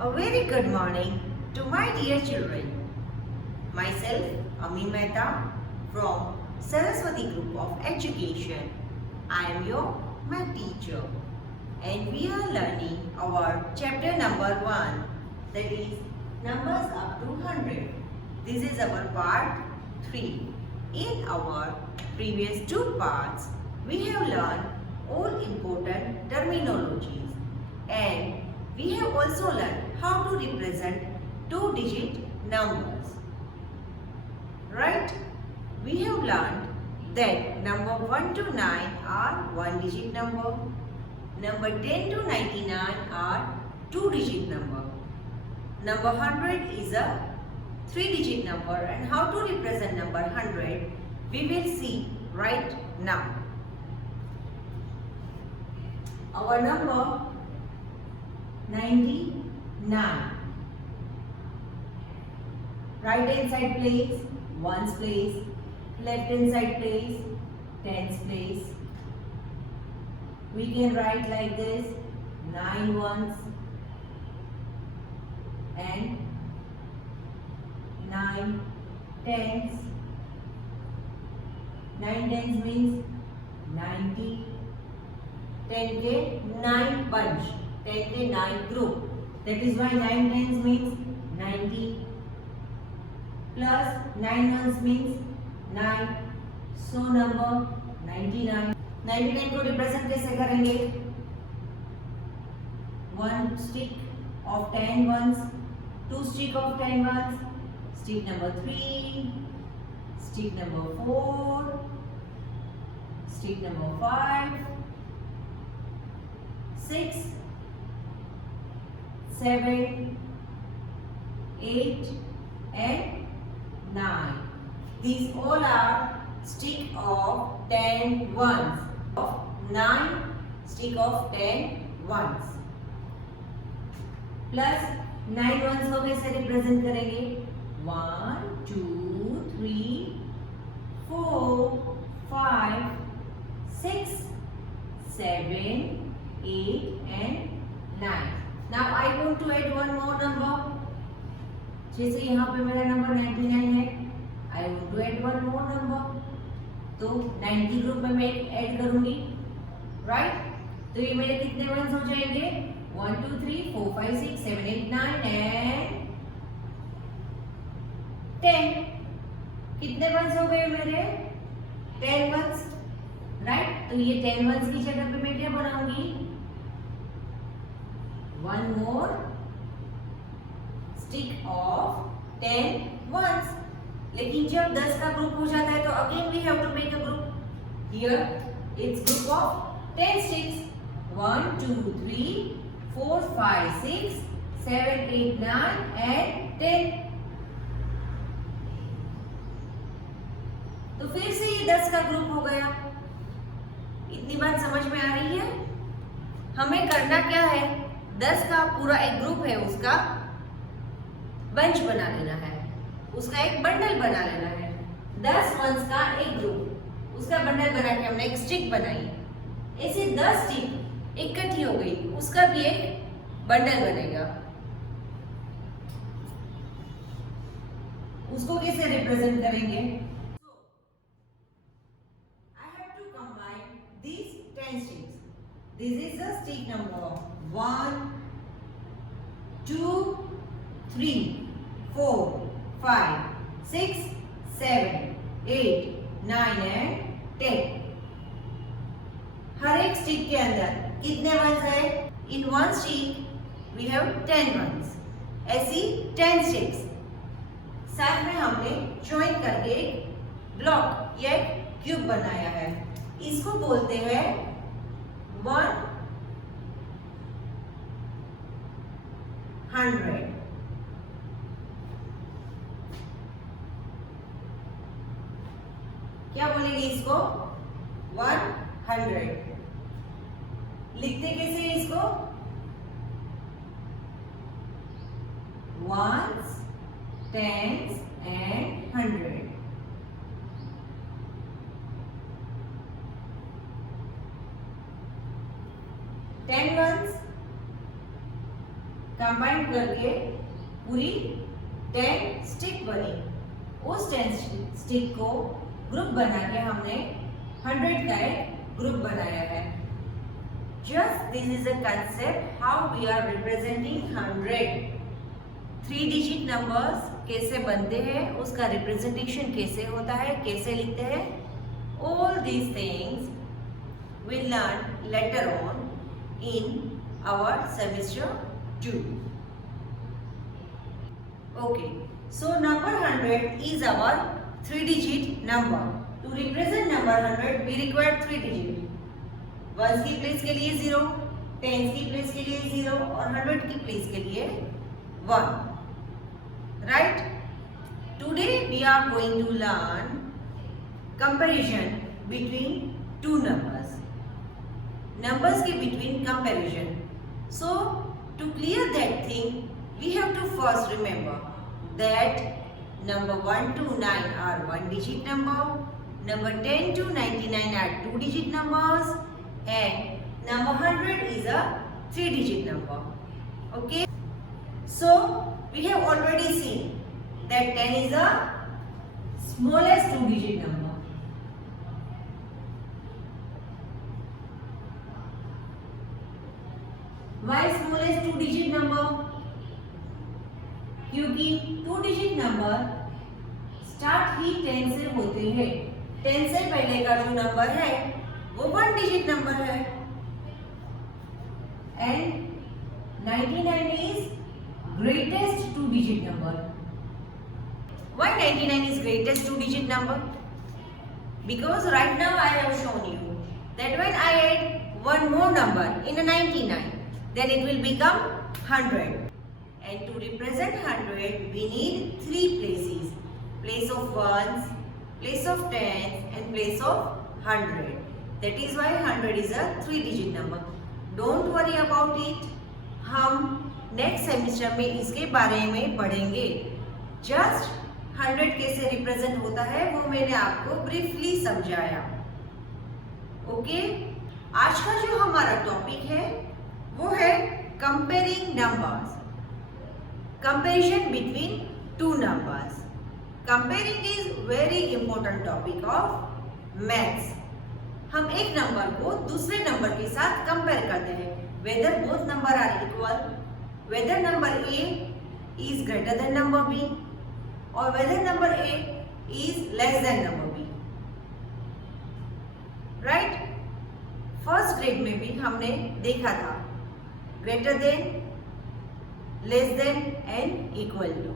A very good morning to my dear children. Myself, Ami Mehta from Saraswati Group of Education. I am your math teacher and we are learning our chapter number 1, that is numbers up to 100. This is our part 3. In our previous 2 parts, we have learned all important terminologies and we have also learned how to represent 2-digit numbers. Right? We have learned that number 1 to 9 are 1-digit number. Number 10 to 99 are 2-digit number. Number 100 is a 3-digit number, and how to represent number 100 we will see right now. Our number 99. Right hand side place, ones place. Left hand side place, tens place. We can write like this: 9 ones and 9 tens. 9 tens means 90. 10 के 9 bunch, 10 के 9 group. That is why 9 tens means 90 plus 9 ones means 9. So number 99. 99 को represent कैसे करेंगे? 1 stick of 10 ones, 2 stick of 10 ones, stick number 3, stick number 4, stick number 5, 6, 7, 8 and 9. These all are stick of 10 ones. Of 9 stick of 10 ones. Plus 9 ones को कैसे represent करेंगे? 1, 2, 3, 4, 5, 6, 7, 8 and 9. Now I want to add one more number. जैसे यहाँ पे मेरा number 99 है, I want to add one more number. तो 90 group में मैं ऐड करूंगी, राइट? तो ये मेरे कितने वंस हो जाएंगे? 1, 2, 3, 4, 5, 6, 7, 8, 9 and 10. कितने वंस हो गए मेरे? 10 वंस, राइट? तो ये 10 वंस की जगह पे मैं क्या बनाऊंगी? One more stick of 10 ones. लेकिन जब 10 का ग्रुप हो जाता है तो again we have to make a group. Here it's group of 10 sticks. 1, 2, 3, 4, 5, 6, 7, 8, 9 and 10. तो फिर से ये 10 का ग्रुप हो गया. इतनी बात समझ में आ रही है? हमें करना क्या है? 10 का पूरा एक ग्रुप है, उसका बंच बना लेना है, उसका एक बंडल बना लेना है. 10 वंस का एक ग्रुप, उसका बंडल बना के हमने एक स्टिक बनाई. ऐसे 10 स्टिक इकट्ठी हो गई, उसका भी एक बंडल बनेगा. उसको कैसे रिप्रेजेंट करेंगे? I have to combine these 10 sticks. This is the stick number 1, 2, 3, 4, 5, 6, 7, 8, 9 and 10. हर एक स्टिक के अंदर कितने वंस है? In one stick we have 10 ones. ऐसी 10 स्टिक्स साथ में हमने ज्वाइन करके एक ब्लॉक या एक क्यूब बनाया है. इसको बोलते हैं 100. क्या बोलेंगे इसको? 100. लिखते कैसे हैं इसको? ones, tens and 100. Ten ones come combine करके पूरी 10 स्टिक बनी। उस 10 स्टिक को ग्रुप बना के हमने 100 का एक ग्रुप बनाया है। Just this is a concept how we are representing 100. 3 digit numbers कैसे बनते हैं, उसका रिप्रेजेंटेशन कैसे होता है, कैसे लिखते हैं, all these things we'll learn later on in our semester 2. Okay, so number 100 is our 3 digit number. To represent number 100 we require 3 digit. Once की प्लेस के लिए 0, टेंस की प्लेस के लिए 0 और 100 की प्लेस के लिए 1. Right? Today we are going to learn comparison between two numbers. Numbers के between comparison. So to clear that thing, we have to first remember that number 1 to 9 are 1 digit number, number 10 to 99 are 2 digit numbers, and number 100 is a 3 digit number. Okay, so we have already seen that 10 is a smallest 2 digit number. Why smallest 2 digit number? क्योंकि 2 digit number start ही 10 से होते हैं। 10 से पहले का जो number है वो 1 डिजिट नंबर है, and 99 is greatest 2 digit number. Why 99 is greatest 2 digit number? Because right now I have shown you that when I add one more number in a 99, then it will become 100. And to represent 100 we need 3 places: place of ones, place of tens and place of 100. That is why 100 is a 3 digit number. Don't worry about it. हम next semester में इसके बारे में पढ़ेंगे. Just 100 कैसे represent होता है वो मैंने आपको ब्रीफली समझाया. ओके, आज का जो हमारा टॉपिक है वो है comparing numbers, comparison between two numbers. Comparing is very important topic of maths. हम एक नंबर को दूसरे नंबर के साथ कंपेयर करते हैं, whether both number are equal, whether number A is greater than number B, or whether number A is less than number B. Right? First grade में भी हमने देखा था greater than, less than and equal to.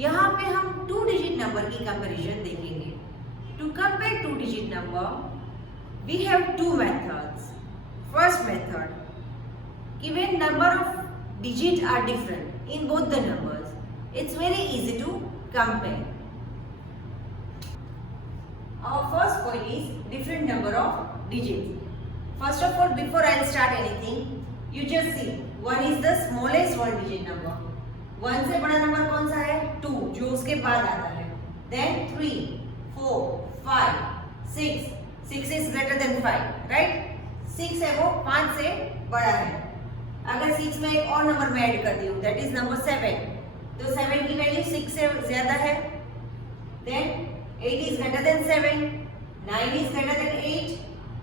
यहाँ पे हम 2 digit number की comparison देखेंगे. To compare 2 digit number we have 2 methods. First method, given number of digits are different in both the numbers, it's very easy to compare. Our first point is different number of digits. First of all, before I'll start anything, you just see 1 is the smallest 1 digit number. 1 से बड़ा number कौन सा है? 2, जो उसके बाद आता है. Then 3, 4, 5, 6. 6 is greater than 5, right? 6 है वो 5 से बड़ा है. अगर 6 में एक और नंबर में ऐड कर दी हूँ, that is number 7, तो 7 की वैल्यू 6 से ज्यादा है. Then 8 is greater than 7, 9 is greater than 8.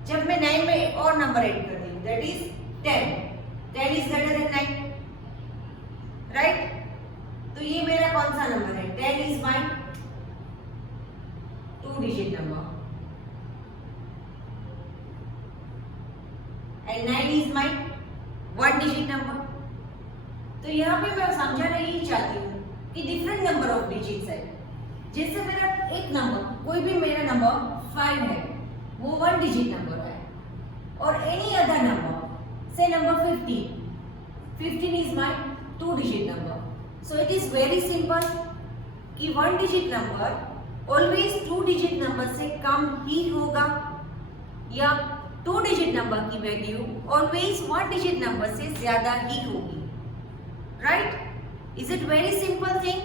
जब मैं 9 में एक और नंबर ऐड कर दी हूँ, that is 10, 10 is greater than 9, right? तो ये मेरा कौन सा नंबर है? 10 is my 2 digit number. And 9 is my 1 digit number. तो यहाँ पे मैं समझाना यही चाहती हूँ कि डिफरेंट नंबर ऑफ डिजिट्स है. जैसे मेरा एक नंबर, कोई भी मेरा नंबर 5 है, वो 1 डिजिट नंबर है, और एनी अदर नंबर, से number 15 is my 2 digit number. So it is very simple कि 1 digit number always 2 digit number से कम ही होगा, या 2 डिजिट नंबर की वैल्यू ऑलवेज 1 डिजिट नंबर से ज्यादा ही होगी. Right? Is it very simple thing?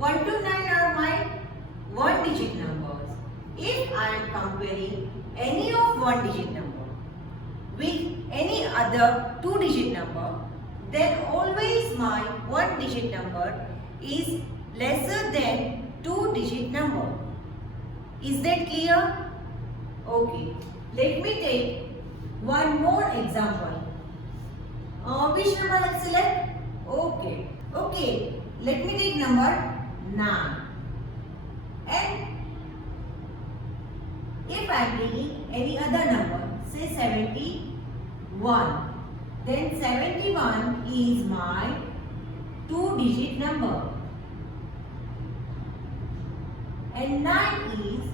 1 to 9 are my 1 digit numbers. If I am comparing any of 1 digit number with any other two-digit number, then always my one-digit number is lesser than two-digit number. Is that clear? Okay. Let me take one more example. Which number I'll select? Okay. Okay. Let me take number 9. And if I am taking any other number, say 71, then 71 is my two-digit number. And 9 is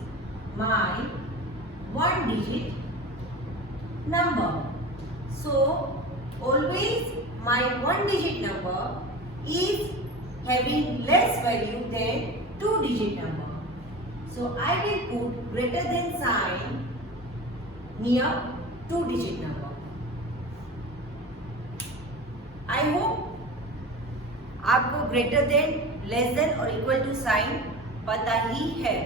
my one-digit number. So, always my one-digit number is having less value than two-digit number. So, I will put greater than sign near two-digit number. I hope आपको greater than, less than और equal to sign पता ही है.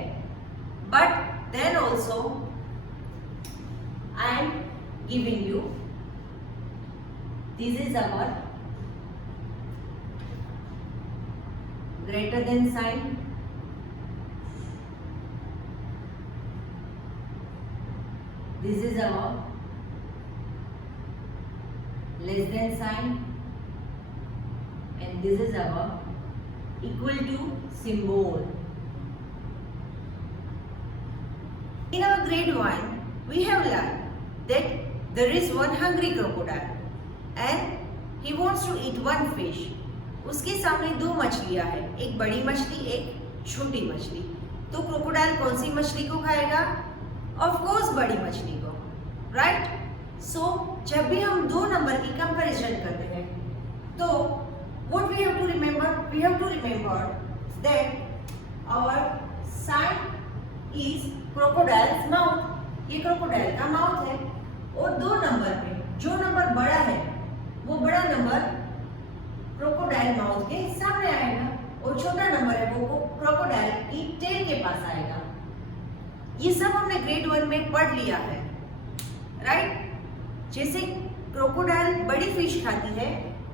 But then also I am giving you, this is our greater than sign, this is our less than sign, and this is our equal to symbol. In our grade 1, we have learned that there is one hungry crocodile and he wants to eat one fish. उसके सामने दो मछलियां हैं, एक बड़ी मछली एक छोटी मछली. तो क्रोकोडाइल कौन सी मछली को खाएगा? ऑफ कोर्स बड़ी मछली को, राइट? सो जब भी हम दो नंबर की कंपैरिजन करते हैं तो what we have to remember? We have to remember that our sign is crocodile's mouth. ये क्रोकोडाइल का माउथ है और दो नंबर में जो नंबर बड़ा है वो बड़ा नंबर क्रोकोडाइल माउथ के सामने आएगा और छोटा नंबर है वो क्रोकोडाइल की टेल के पास आएगा. ये सब हमने ग्रेड 1 में पढ़ लिया है, राइट? जैसे क्रोकोडाइल बड़ी फिश खाती है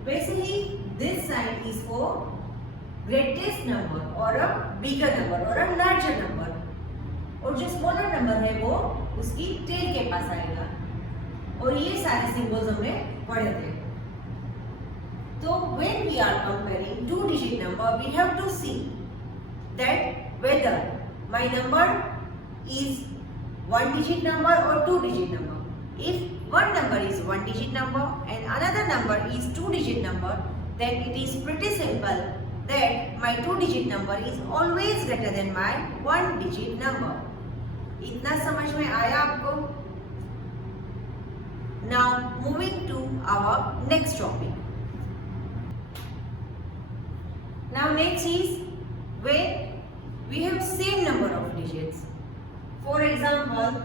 वैसे ही this sign is for greatest number और अ बिगर नंबर और अ लार्जर नंबर, और जो स्मॉलर नंबर है वो उसकी टेल के पास आएगा. और ये सारे सिंबल्स हमने पढ़े थे. तो when we are comparing two digit number, we have to see that whether my number is one digit number or two digit number. If one number is one digit number and another number is two digit number, then it is pretty simple that my two digit number is always greater than my one digit number. इतना समझ में आया आपको? Now moving to our next topic. Now next is when we have same number of digits. For example,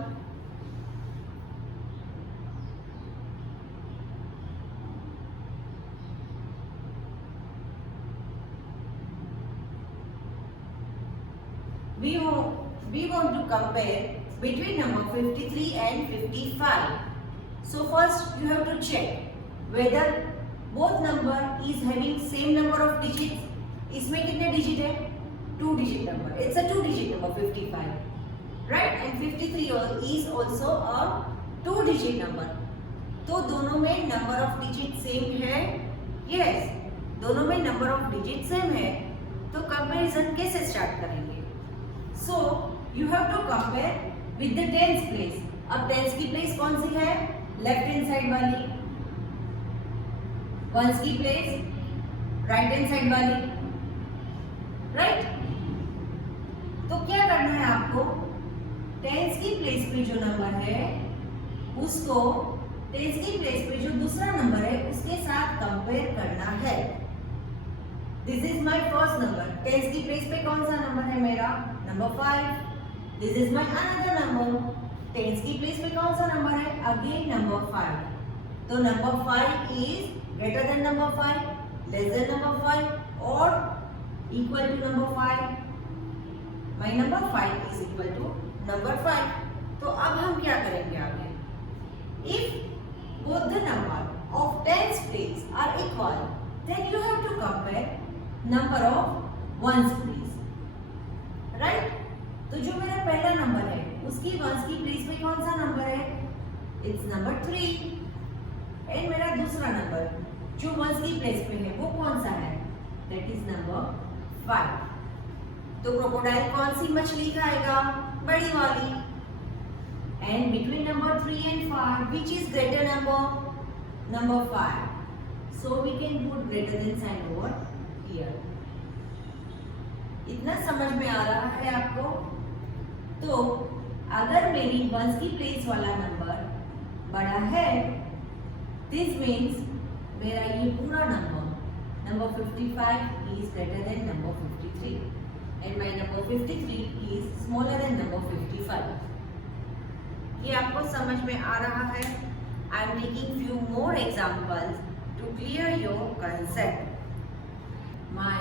we want to compare between number 53 and 55. So first you have to check whether both number is having same number of digits. इसमें कितने digit है? 2 digit number. It's a 2 digit number 55, right? And 53 is also a 2 digit number. तो दोनों में number of digit same है? Yes, दोनों में number of digit same है. तो comparison कैसे start करेंगे? So you have to compare with the tens place. अब tens की place कौन सी है? लेफ्ट हैंड साइड वाली. वंस की प्लेस राइट हैंड साइड वाली, राइट? तो क्या करना है आपको? टेंस की प्लेस पे जो नंबर है उसको टेंस की प्लेस पे जो दूसरा नंबर है उसके साथ कंपेयर करना है. This is my first number. Tens की प्लेस पे कौन सा नंबर है मेरा? Number 5. This is my another number. Tens की प्लेस पे कौन सा नंबर है? Again number 5. तो number 5 is greater than number 5, less than number 5 और equal to number 5. My number 5 is equal to number 5. तो अब हम क्या करेंगे आगे? If both the number of tens place are equal, then you have to compare number of ones place, right? तो जो मेरा पहला नंबर है उसकी वंस की प्लेस में कौन सा नंबर है? It's number 3। एंड मेरा दूसरा नंबर जो वंस की प्लेस में है वो कौन सा है? That is number 5। तो क्रोकोडाइल कौन सी मछली खाएगा? बड़ी वाली। And between number 3 and 5 which is greater number? Number 5. So we can put greater than sign over here. इतना समझ में आ रहा है आपको? तो अगर मेरी वंस की प्लेस वाला नंबर बड़ा है, दिस मीन्स मेरा ये पूरा number 55 is greater than number 53 and my number 53 is smaller than number 55. ये आपको समझ में आ रहा है? I am taking few more examples to clear your concept. My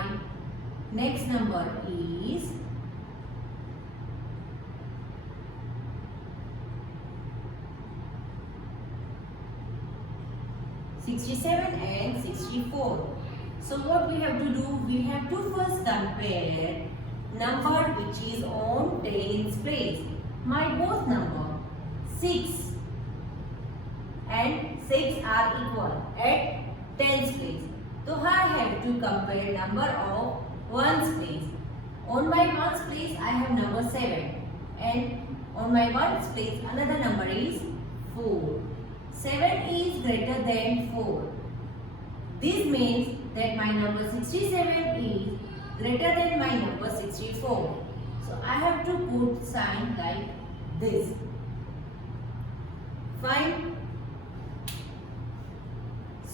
next number is 67 and 64. So what we have to do? We have to first compare number which is on tens place. My both number 6 and 6 are equal at tens place. So I have to compare number of ones place. On my ones place I have number 7 and on my ones place another number is 4. 7 is greater than 4. This means that my number 67 is greater than my number 64. So I have to put sign like this. Fine.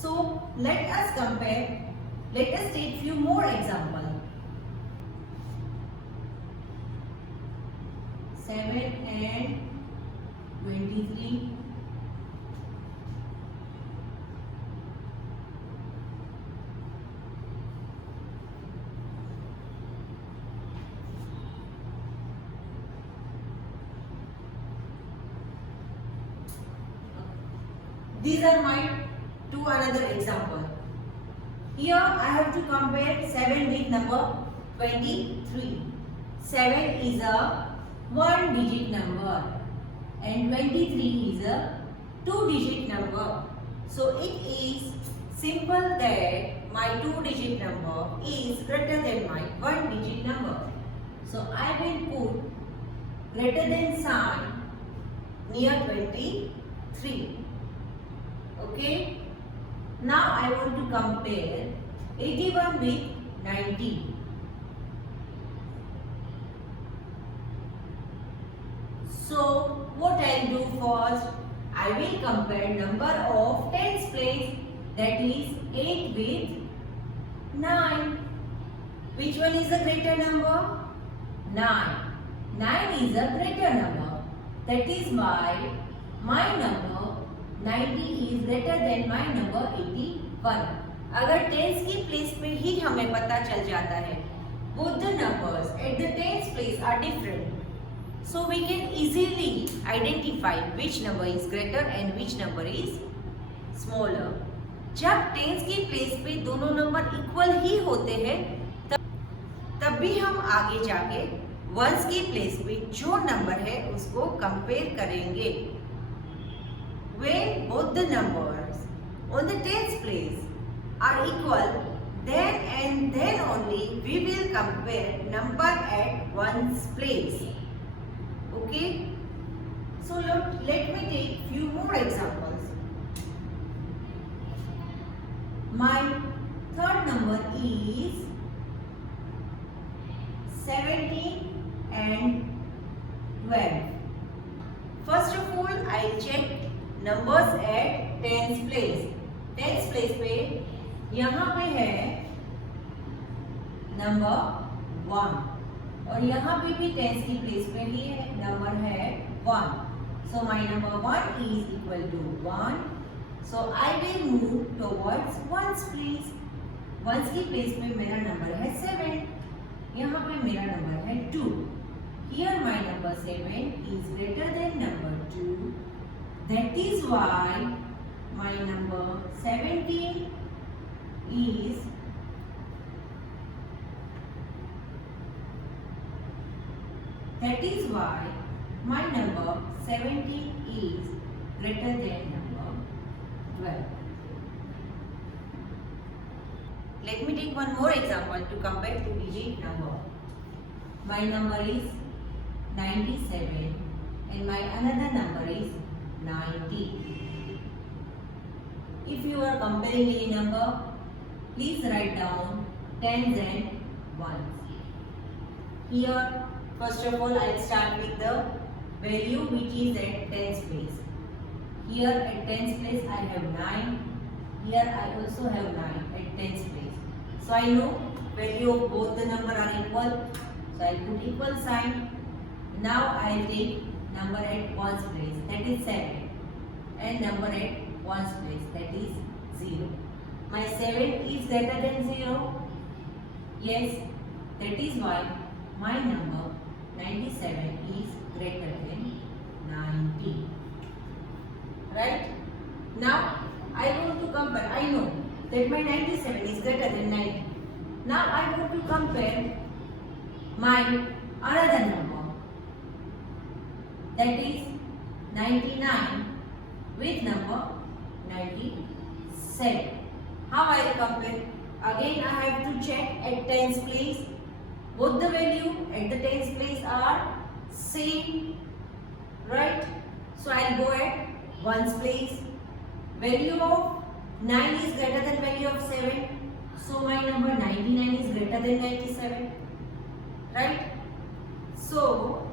So let us compare. Let us take few more examples. 7 and 23. These are my two another example. Here I have to compare 7 with number 23. 7 is a one digit number and 23 is a two digit number. So it is simple that my two digit number is greater than my one digit number. So I will put greater than sign near 23. Okay. Now I want to compare 81 with 90. So what I'll do first? I will compare number of tens place, that is 8 with 9. Which one is a greater number? 9. 9 is a greater number. That is why my number 90 is greater than my number 81. अगर tens की place पे ही हमें पता चल जाता है both the numbers at the tens place are different, so we can easily identify which number is greater and which number is smaller. जब tense की प्लेस पे दोनों नंबर इक्वल ही होते हैं तब भी हम आगे जाके वंस की प्लेस पे जो नंबर है उसको कंपेयर करेंगे. When both the numbers on the tens place are equal, then only we will compare number at ones place. Okay? So let me take few more examples. My third number is 17 and 12. First of all, I'll check numbers at tens place. Tens place पे यहाँ पे है number 1 और यहाँ पे भी tense की place पे ही नंबर है 1. So my number 1 is equal to 1. So I will move towards ones place. Ones की प्लेस पे मेरा नंबर है 7. यहाँ पे मेरा नंबर है 2. Here my number 7 is greater than number 2. That is why my number 17 is that is why my number 17 is greater than number 12. Let me take one more example to compare two digit number. My number is 97 and my another number is 90. If you are comparing any number, please write down tens and ones. Here, first of all, I will start with the value which is at tens place. Here at tens place I have 9. Here I also have 9 at tens place. So I know value of both the number are equal. So I put equal sign. Now I will take number at ones place, that is 7, and number at ones place, that is 0. My 7 is greater than 0. Yes, that is why my number 97 is greater than 90. Right? Now I want to compare. I know that my 97 is greater than 90. Now I want to compare my another number, that is 99 with number 97. How I will compare? Again I have to check at tens place. Both the value at the tens place are same, right? So I will go at ones place. Value of 9 is greater than value of 7. So my number 99 is greater than 97. Right? So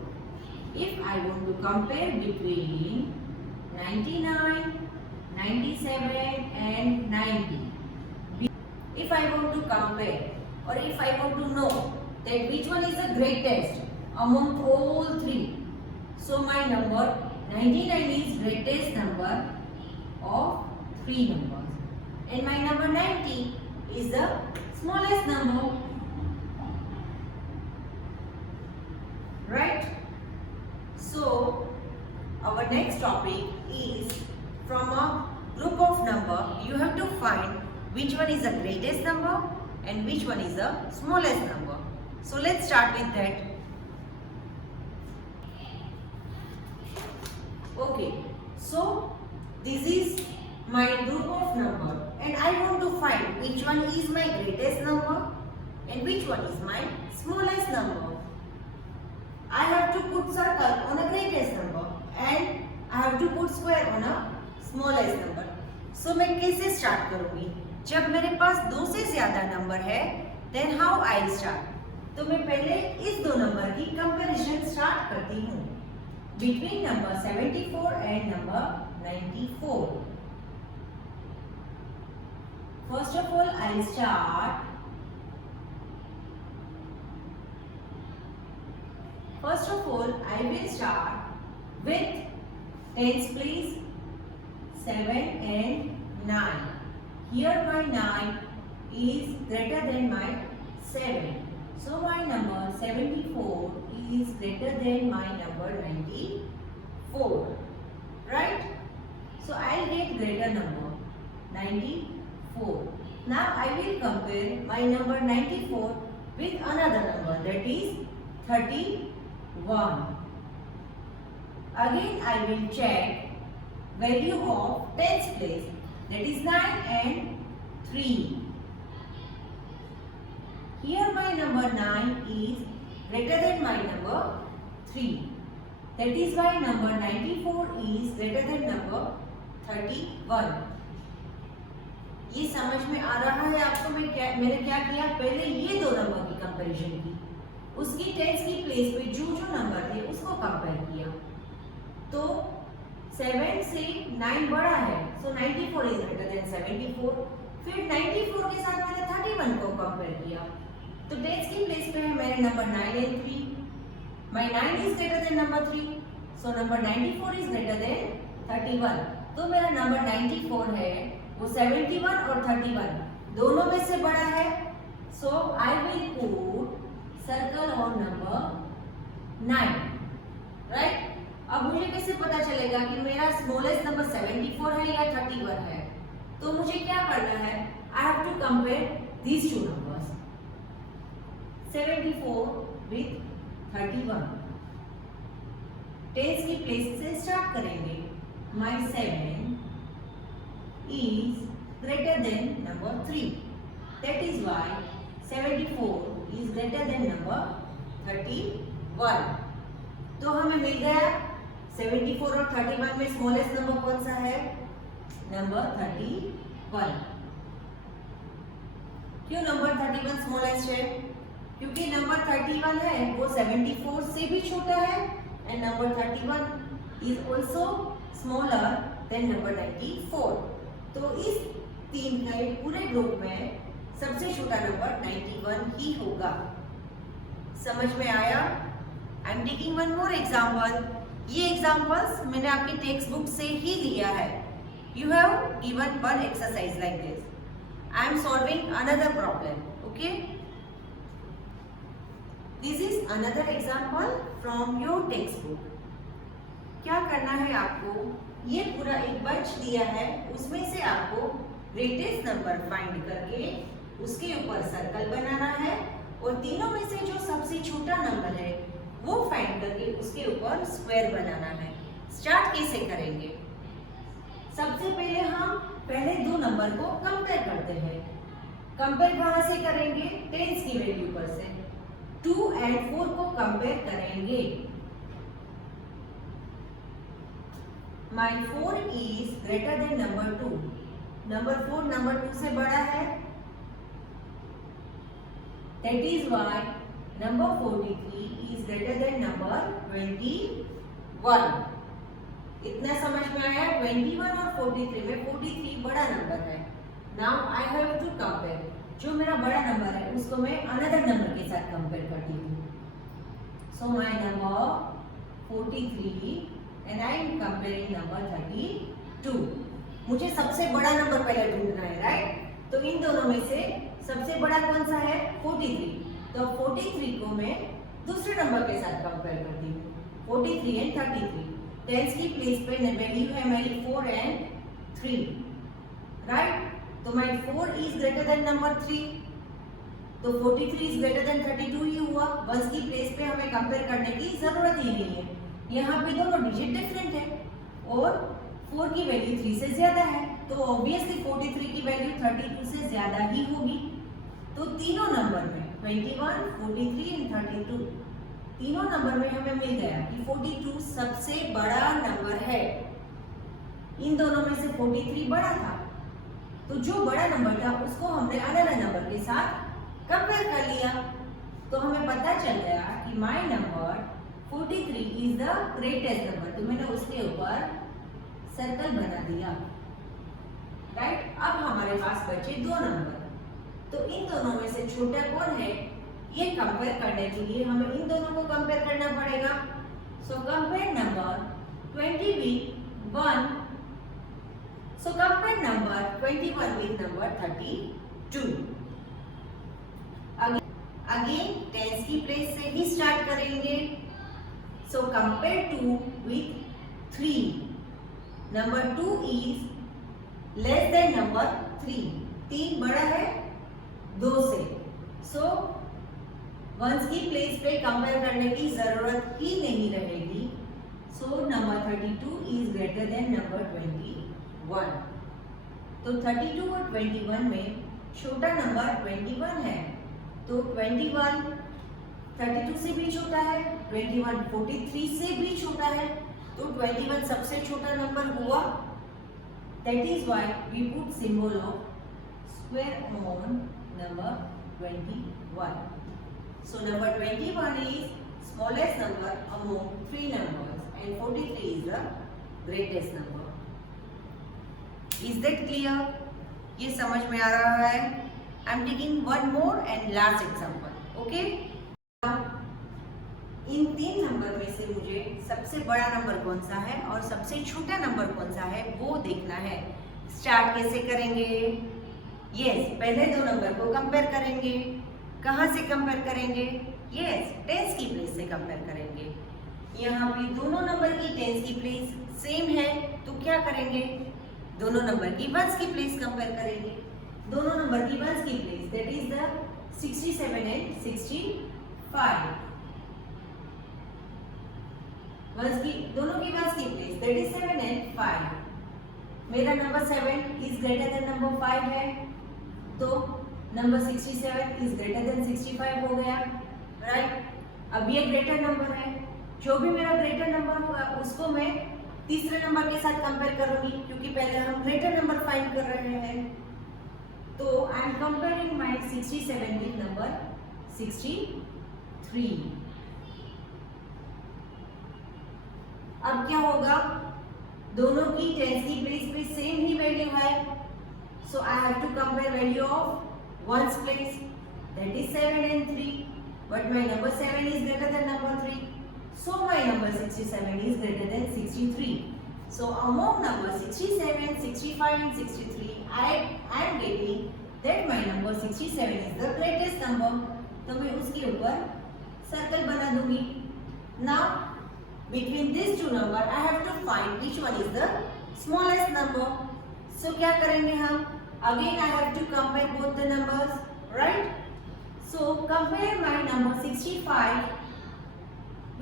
if I want to compare between 99, 97 and 90. If I want to compare or if I want to know that which one is the greatest among all three. So my number 99 is greatest number of three numbers. And my number 90 is the smallest number. Right? So our next topic is from a group of number you have to find which one is the greatest number and which one is the smallest number. So let's start with that. Okay, so this is my group of number and I want to find which one is my greatest number and which one is my smallest number. I have to put circle on a greatest number and I have to put square on a smallest number. So मैं कैसे start करूँगी? जब मेरे पास दो से ज़्यादा number है, then how I start? तो मैं पहले इस दो नंबर की comparison start करती हूँ between number 74 and number 94. First of all, I'll start. First of all, I will start with tens place 7 and 9. Here my 9 is greater than my 7. So my number 74 is greater than my number 94. Right? So I'll get greater number 94. Now I will compare my number 94 with another number, that is 31. Again I will check value of tens place, that is 9 and 3. Here my number 9 is greater than my number 3. That is why number 94 is greater than number 31. ये समझ में आ रहा है आपको? मैंने क्या किया, पहले ये दो नंबर की कंपैरिजन की, उसकी टेंस की प्लेस पे जो जो नंबर थे उसको कंपेयर किया, तो 7 से 9 बड़ा है, सो 94 इज ग्रेटर देन 74. फिर 94 के साथ मैंने 31 को कंपेयर किया, तो टेंस की प्लेस पे है मेरे number 9 and 3. My 9 is greater than number 3, so number 94 is greater than 31. तो मेरा नंबर 94 है, वो 71 और 31 दोनों में से बड़ा है, so I will put circle on number 9. Right? अब मुझे कैसे पता चलेगा कि मेरा स्मॉलेस्ट नंबर 74 है या 31 है? तो मुझे क्या करना है? I have to compare these two numbers, 74 with 31। Tens की प्लेस से स्टार्ट करेंगे। My 7 is greater than number 3. That is why 74 is greater than number 31. तो हमें मिल गया 74 और 31 में स्मॉलेस्ट नंबर कौन सा है? नंबर 31। क्यों नंबर 31 स्मॉलेस्ट है? क्योंकि नंबर 31 है वो 74 से भी छोटा है and number 31 is also smaller than number 94। तो इस तीन के पूरे ग्रुप में सबसे छोटा नंबर 91 ही होगा। समझ में आया? I am taking one more example. ये एग्जाम्पल्स मैंने आपके टेक्स्ट बुक से ही लिया है। You have given one exercise like this. I am solving another problem. Okay, this is another example from your text book. क्या करना है आपको? ये पूरा एक बंच दिया है, उसमें से आपको ग्रेटेस्ट नंबर फाइंड करके उसके ऊपर सर्कल बनाना है और तीनों में से जो सबसे छोटा नंबर है वो फाइंड करके उसके ऊपर स्क्वायर बनाना है। स्टार्ट कैसे करेंगे? सबसे पहले हम पहले दो नंबर को कंपेयर करते हैं। कंपेयर कहां से करेंगे? टेंस की वैल्यू पर से। 2 and 4 को कंपेयर करेंगे। My 4 is greater than number 2. Number 4 number 2 से बड़ा है। That is why number 43 is greater than number 21. इतना समझ में आया? 21 और 43 में 43 बड़ा नंबर है। Now I have to compare. जो मेरा बड़ा नंबर है उसको मैं अनदर नंबर के साथ कंपेयर करती हूँ। So my number 43 and I am comparing number 32. मुझे सबसे बड़ा नंबर पहले ढूंढना है, राइट? तो इन दोनों में से सबसे बड़ा कौन सा है? 43। तो 43 को मैं दूसरे नंबर के साथ कंपेयर करती हूँ। 43 एंड 33। टेंस की प्लेस पे वैल्यू है मेरी 4 एंड 3, राइट? तो my 4 is greater than number 3। तो 43 is greater than 32 ही हुआ। वंस की प्लेस पे हमें कंपेयर करने की जरूरत ही नहीं है। यहाँ पे दोनों डिजिट डिफरेंट है और 4 की वैल्यू 3 से ज्यादा है, तो ऑब्वियसली 43 की वैल्यू 32 से ज्यादा ही होगी। तो तीनों नंबर में 21, 43 एंड 32 तीनों नंबर में हमें मिल गया कि 42 सबसे बड़ा नंबर है। इन दोनों में से 43 बड़ा था, तो जो बड़ा नंबर था उसको हमने अनदर नंबर के साथ कंपेयर कर लिया। तो हमें पता चल गया कि my number 43 is the greatest number. तो मैंने उसके ऊपर सर्कल बना दिया, राइट? अब हमारे पास बचे दो नंबर। तो इन दोनों में से छोटा कौन है ये कंपेयर करने के लिए हमें इन दोनों को कंपेयर करना पड़ेगा। So compare number 20 with 1। So compare number 21 with number 32। Again tens की प्लेस से ही स्टार्ट करेंगे। So compare 2 with 3। Number 2 is less than number 3। 3 बड़ा है 2 से। सो वंस की प्लेस पे कंपेयर करने की जरूरत ही नहीं रहेगी। So number 32 is greater than number 21। तो 32 और 21 में छोटा नंबर 21 है, तो 21 32 से भी छोटा है, 21 43 से भी छोटा है, तो 21 सबसे छोटा नंबर हुआ। That is why we put symbol of square on number 21. So number 21 is smallest number among 3 numbers and 43 is the greatest number. Is that clear? ये समझ में आ रहा है? I am taking one more and last example. Okay? In 3 number में से मुझे सबसे बड़ा नंबर कौन सा है और सबसे छोटा नंबर कौन सा है वो देखना है। स्टार्ट कैसे करेंगे? यस, पहले 2 नंबर को कंपेयर करेंगे। कहाँ से कंपेयर करेंगे? यस, टेंस की प्लेस से कंपेयर करेंगे। यहाँ पे दोनों नंबर की टेंस की प्लेस सेम है, तो क्या करेंगे, दोनों नंबर की वंस की प्लेस कंपेयर करेंगे। दोनों नंबर की वंस की place that is the 67 and 65। Ones की दोनों की वंस की प्लेस दैट इज 7 एंड 5। मेरा number 7 is greater than number 5 है, तो नंबर 67 इज ग्रेटर देन 65 हो गया, राइट। अब ये ग्रेटर नंबर है, जो भी मेरा ग्रेटर नंबर होगा उसको मैं तीसरे नंबर के साथ कंपेयर करूंगी, क्योंकि पहले हम ग्रेटर नंबर फाइंड कर रहे हैं। तो I am comparing my 67 with number 63। अब क्या होगा, दोनों की टेंस की प्लेस पे सेम ही वैल्यू है, so I have to compare value of ones place that is 7 and 3, but my number 7 is greater than number 3, so my number 67 is greater than 63. So among number 67, 65 and 63, I am getting that my number 67 is the greatest number. तो मैं उसके ऊपर circle बना दूंगी। Now between these two number I have to find which one is the smallest number. So क्या करेंगे हम? Again I have to compare both the numbers, right? So compare my number 65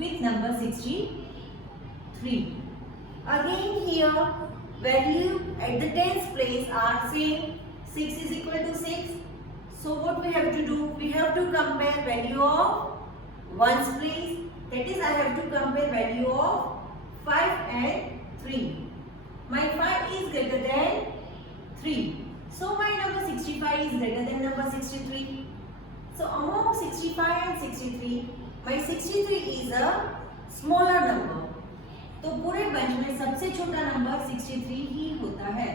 with number 63. Again here value at the tens place are same. 6 is equal to 6. So what we have to do? We have to compare value of ones place. That is I have to compare value of 5 and 3. My 5 is greater than 3. So my number 65 is greater than number 63. So among 65 and 63, my 63 is a smaller number. तो पूरे bunch में सबसे छोटा number 63 ही होता है,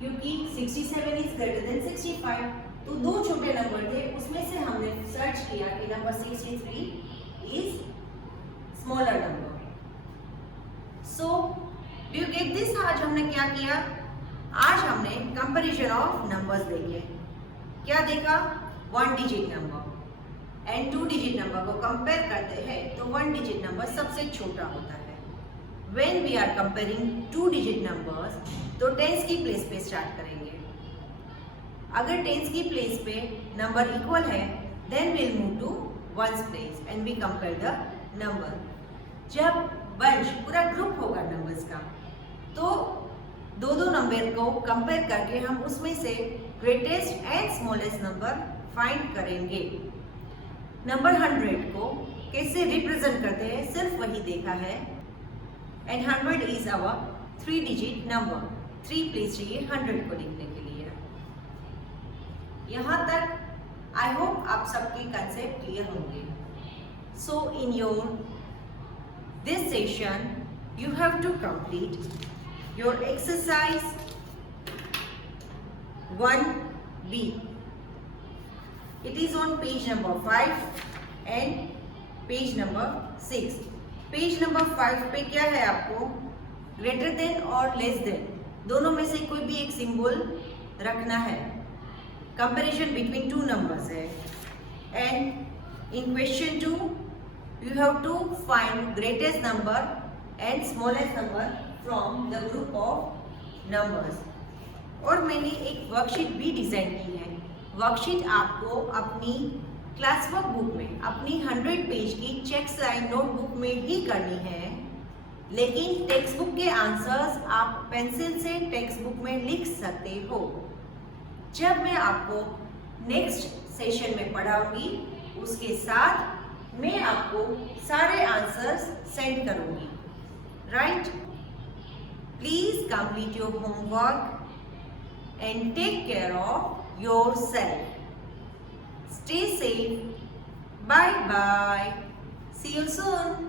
क्योंकि 67 is greater than 65। तो दो छोटे नंबर थे, उसमें से हमने सर्च किया कि number 63 is smaller number. So do you get this? आज हमने क्या किया? आज हमने कंपैरिजन ऑफ नंबर्स देखे। क्या देखा? 1 digit number and 2 digit number को कंपेयर करते हैं तो 1 डिजिट नंबर सबसे छोटा होता है। When we are comparing 2 digit numbers तो टेंस की प्लेस पे स्टार्ट करेंगे। अगर टेंस की प्लेस पे नंबर इक्वल है then will move to ones place and we compare the number. जब बंच पूरा ग्रुप होगा नंबर्स का तो दो नंबर को कंपेयर करके हम उसमें से greatest and smallest number find करेंगे। नंबर 100 को कैसे रिप्रेजेंट करते हैं सिर्फ वही देखा है, and 100 is our 3 digit number. 3 place चाहिए 100 को लिखने के लिए। यहाँ तक आई होप आप सबके कंसेप्ट क्लियर होंगे। So in your this session you have to complete your exercise 1B. It is on page number 5 and page number 6. Page number 5 पे क्या है आपको ग्रेटर देन और लेस देन दोनों में से कोई भी एक सिंबल रखना है। कंपैरिजन बिटवीन टू नंबर्स है and in question 2 you have to find greatest number and smallest number from the group of numbers. और मैंने एक वर्कशीट भी डिज़ाइन की है। वर्कशीट आपको अपनी क्लास वर्क बुक में अपनी 100 पेज की चेक्स लाइन नोटबुक में ही करनी है, लेकिन टेक्स्ट बुक के आंसर्स आप पेंसिल से टेक्स्ट बुक में लिख सकते हो। जब मैं आपको नेक्स्ट सेशन में पढ़ाऊंगी उसके साथ मैं आपको सारे आंसर्स सेंड करूंगी, right? Please complete your homework and take care of yourself. Stay safe. Bye bye. See you soon.